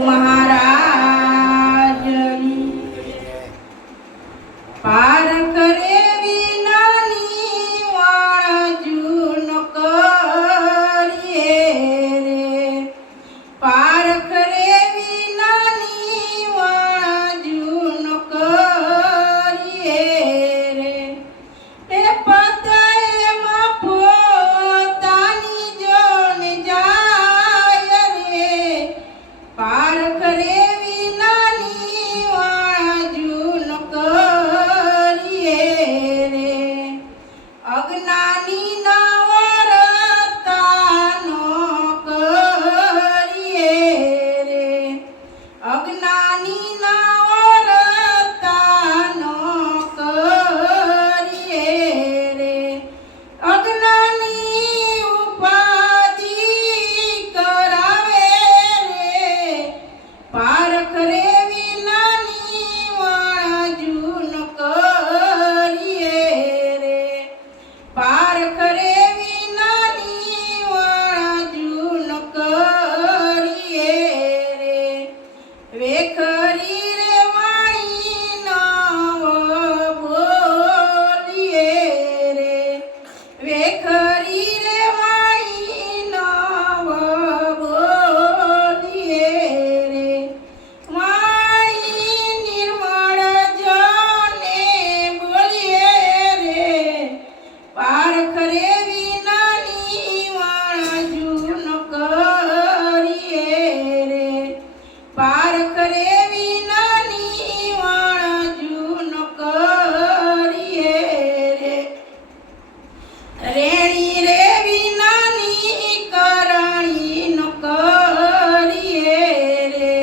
મહારાજની પારખ રે વિનાની વાણજુન કરીએ રે પારખ રે વિનાની વાણજુન કરીએ રે એ પતયમાં પોતાની જોન જાય રે પારખ રે વિનાની વાણજુન કરીએ રે અજ્ઞાની ના વર્તાનો કરીએ રે અજ્ઞાની ના વર્તાનો કરીએ રે અજ્ઞાની ઉપાધિ કરાવે રે પારખ રે વિનાની વાણજુન કરીએ રે પારખ રે વિનાની વાણજુન કરીએ રે વેખરી રે વાણી નવ બોલીએ રે વેખરી રે વાણી નવ બોલીએ રે વાણી નિર્મળ જને બોલીએ રે પારખ રે વિનાની વાણજુન કરીએ રે પારખ રે વિનાની વાણજુન કરીએ રે રેણી રે વિનાની કરણી ન કરીએ રે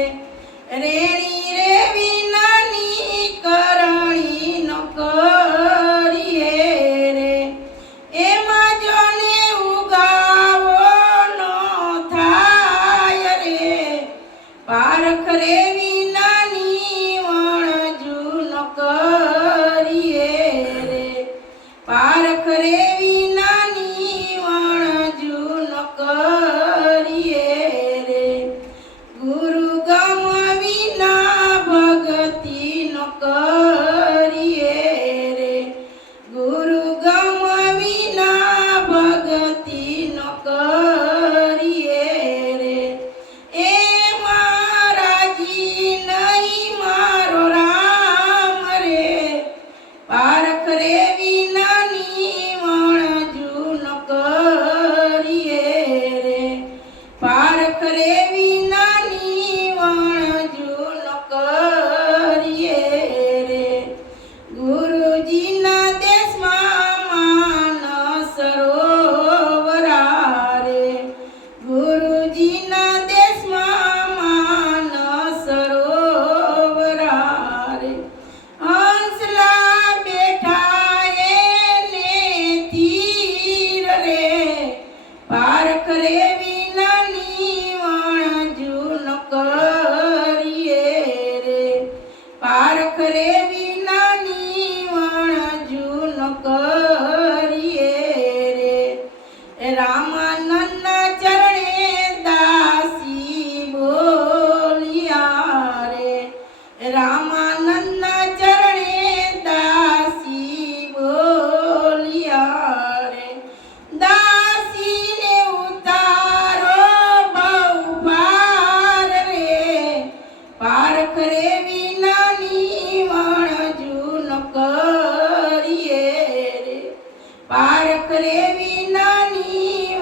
રેણી રે વિનાની કરણી ન કરીએ રે એમાં જોને ઉગાવો ન થાય રે પારખ રે વિનાની વાણજુન કરીએ રે પારખ રે વિનાની વાણજુન કરીએ રે ગુરુ ગમ વિના ભગતિ ન કરીએ રે ગુરુ ગમ વિના ભગતિ ન કરીએ રે એ મહારાજી નહીં મારો રામ રે પારખ રે વિનાની વાણજુન કરીએ રે પારખ રે વિનાની વાણજુન કરીએ રે ગુરુજીના દેશમાં માનસ સરોવરા રે ગુરુજીના દેશમાં માનસ સરોવરા રે હંસલા બેઠા એને તીર રે પારખ રે વિનાની વાણજુન કરીએ રે પારખ રે વિનાની વાણજુન કરીએ રે રામાનંદના ચરણે દાસી બોલિયા રે રામાનંદના ચરણે દાસી બોલિયા રે દાસીને ઉતારો બહુ ભાર રે પારખ રે વિનાની વાણજુન કરીએ રે પારખ રે વિનાની